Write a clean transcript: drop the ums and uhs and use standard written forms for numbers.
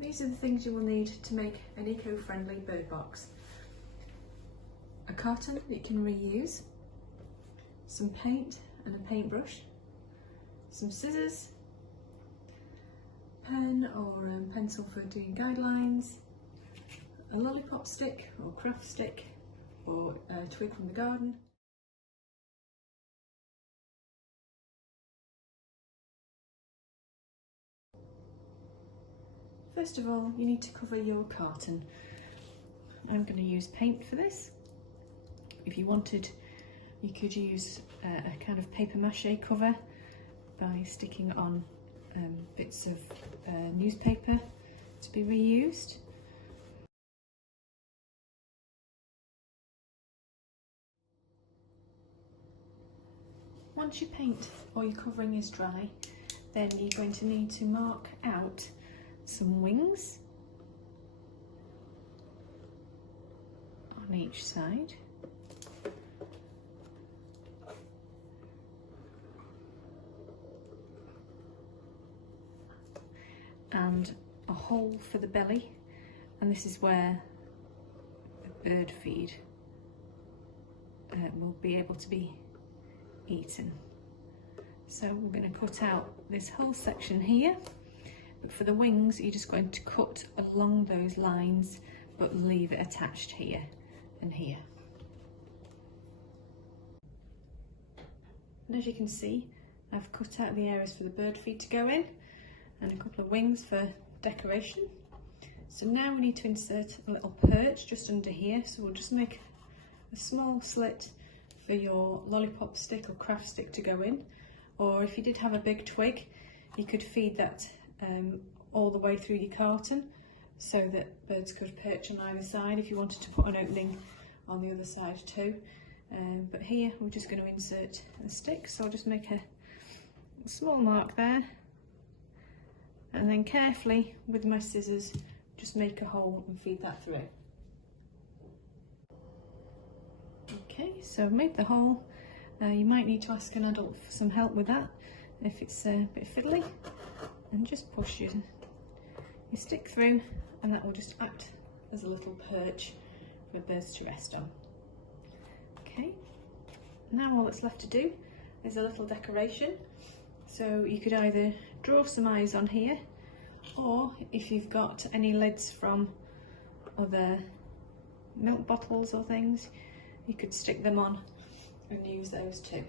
These are the things you will need to make an eco-friendly bird box. A carton that you can reuse, some paint and a paintbrush, some scissors, pen or pencil for doing guidelines, a lollipop stick or craft stick or a twig from the garden. First of all, you need to cover your carton. I'm going to use paint for this. If you wanted, you could use a kind of paper mache cover by sticking on bits of newspaper to be reused. Once your paint or your covering is dry, then you're going to need to mark out some wings on each side. And a hole for the belly, and this is where the bird feed will be able to be eaten. So we're going to cut out this whole section here, but for the wings you're just going to cut along those lines but leave it attached here and here. And as you can see, I've cut out the areas for the bird feed to go in and a couple of wings for decoration. So now we need to insert a little perch just under here, so we'll just make a small slit for your lollipop stick or craft stick to go in, or if you did have a big twig you could feed that all the way through your carton so that birds could perch on either side if you wanted to put an opening on the other side too. But here we're just going to insert a stick, so I'll just make a small mark there, and then carefully with my scissors just make a hole and feed that through. Okay, so I've made the hole. You might need to ask an adult for some help with that if it's a bit fiddly, and just push your stick through, and that will just act as a little perch for birds to rest on. Okay, now all that's left to do is a little decoration. So you could either draw some eyes on here, or if you've got any lids from other milk bottles or things, you could stick them on and use those too.